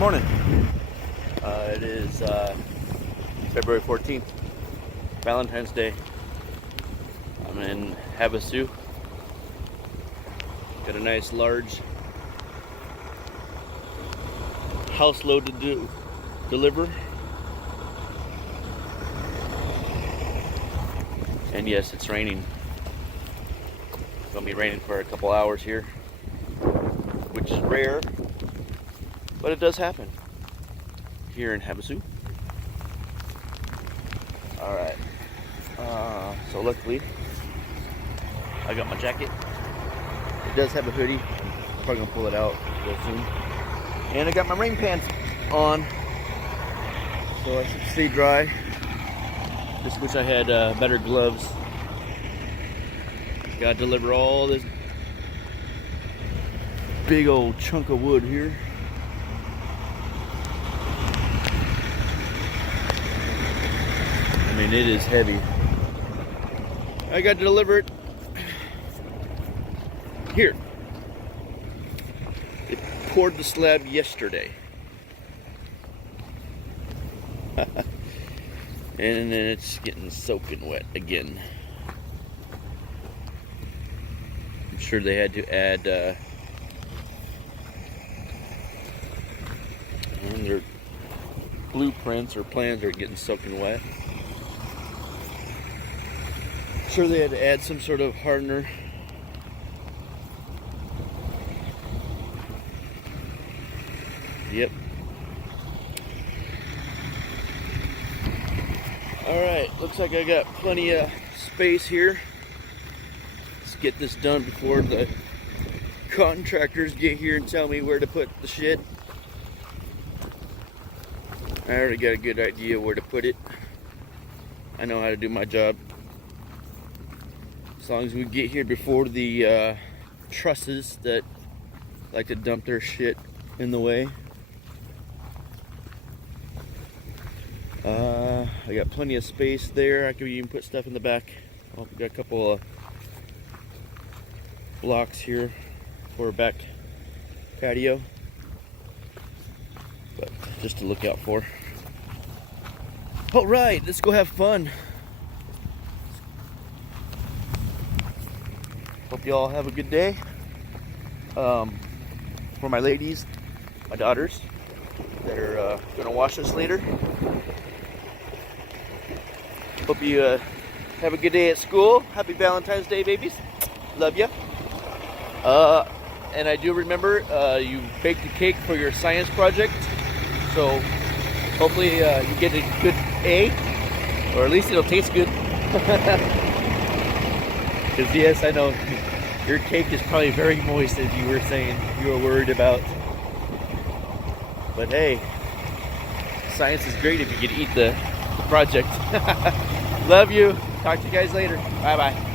morning. It is February 14th, Valentine's Day. I'm in Havasu. Got a nice large house load to deliver. And yes, it's raining. It's gonna be raining for a couple hours here, which is rare, but it does happen here in Havasu. Alright, so luckily I got my jacket. It does have a hoodie. I'm probably gonna pull it out real soon. And I got my rain pants on, so I should stay dry. Just wish I had better gloves. Gotta deliver all this big old chunk of wood here. I mean, it is heavy. I got to deliver it here. It poured the slab yesterday. And then it's getting soaking wet again. I'm sure they had to add and their blueprints or plans are getting soaking wet. I'm sure they had to add some sort of hardener. Yep. Alright, looks like I got plenty of space here. Let's get this done before the contractors get here and tell me where to put the shit. I already got a good idea where to put it. I know how to do my job. As long as we get here before the trusses that like to dump their shit in the way. I got plenty of space there. I could even put stuff in the back. Oh, we got a couple of blocks here for a back patio, but just to look out for. All right, let's go have fun. Hope you all have a good day. For my ladies, my daughters that are gonna watch this later, hope you have a good day at school. Happy Valentine's Day, babies. Love ya. And I do remember you baked a cake for your science project, so hopefully you get a good A, or at least it'll taste good. Because yes, I know your cake is probably very moist, as you were saying you were worried about. But hey, science is great if you can eat the project. Love you. Talk to you guys later. Bye bye.